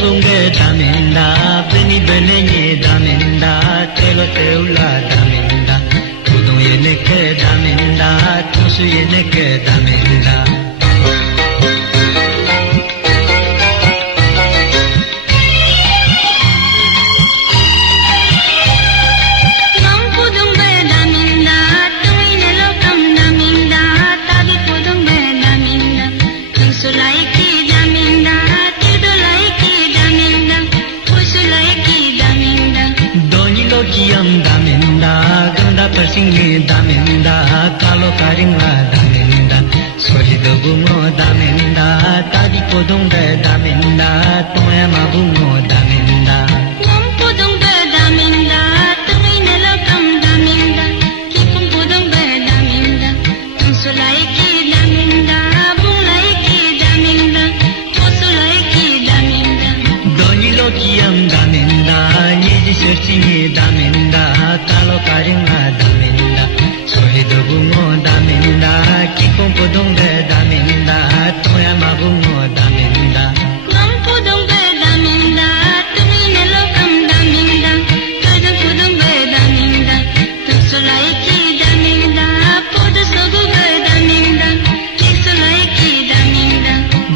Sangunga Daminda, Beni Benene Daminda, Telo Teula Daminda, Tudu Yeneke Daminda, Tusu Yeneke Daminda. Persingi daminda, kalo karingla daminda, sohido bungo daminda, tadi podong be daminda, toya mabungo daminda. Ngom podong be daminda, tungi nelokam daminda, kipung podong be daminda, tungsulai ki daminda, bunglai ki daminda, posulai ki daminda. Doni lokiyam daminda, nyeji sercingi daminda, kalo karingla daminda, sohido bungo daminda, kipung podong be daminda, toya mabungo daminda. Ngom podong be daminda, tungi nelokam daminda, kadang podong be daminda, tungsulai ki daminda, podo sogu be daminda, kisulai ki daminda.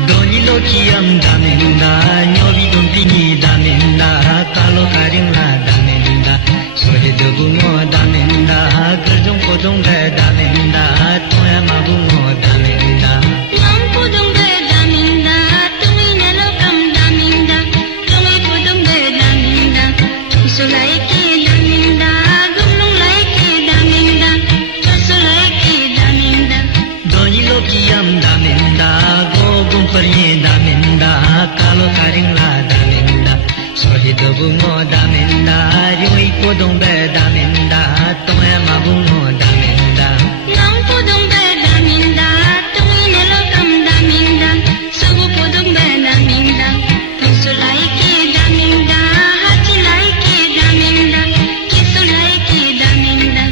Doni lokiyam daminda, nyobi dumpingi daminda, kalo karingla daminda, sohido bungo daminda, gerjong podong be daminda, toya mabungo daminda. Ngom podong be daminda, tungi nelokam daminda, tungi podong be daminda, tungsulai ki daminda, gumlunglai ki daminda, kasulai ki daminda. Doni lokiyam daminda, gogum perye daminda, kalo karingla daminda, sohido bungo daminda, yui podong be daminda, toya mabungo daminda. Ngom podong be daminda, tungi nelokam daminda, sugu podong be daminda, tungsulai ki daminda, hachilai ki daminda, kisulai ki daminda.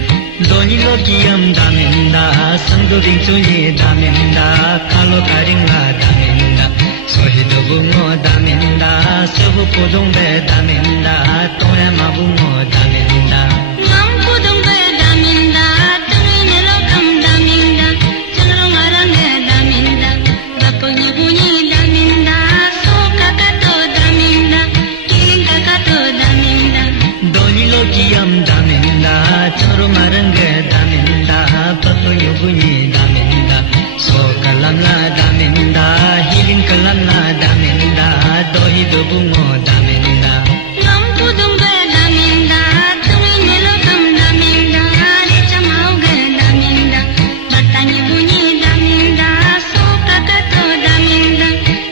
Doni lokiyam daminda, sangdo ringchunye daminda, kalo karingla daminda, sohido bungo daminda, sugu podong be daminda, toya mabungo daminda. Ngom podong be daminda, tungi nelokam daminda, cenderung arangnya daminda, bapaknya bunyi daminda, so kakato daminda, kiring kakato daminda. Doni lokiyam daminda, choro maranga daminda, papoyo bunyi daminda, so kalamla daminda, healing kalamla daminda, dohi do bungo daminda. Ngom podong be daminda, tungi nelokam daminda, reca mau ge daminda, batanya bunyi daminda, so kakato daminda,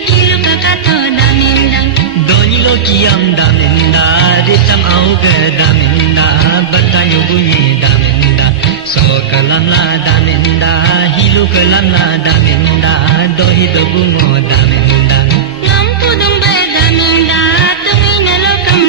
hilu kakato daminda. Doni lokiyam daminda, recam auga daminda, batanyo bunyi daminda, so kalamla daminda, hilu kalamla daminda, dohi do bungo daminda.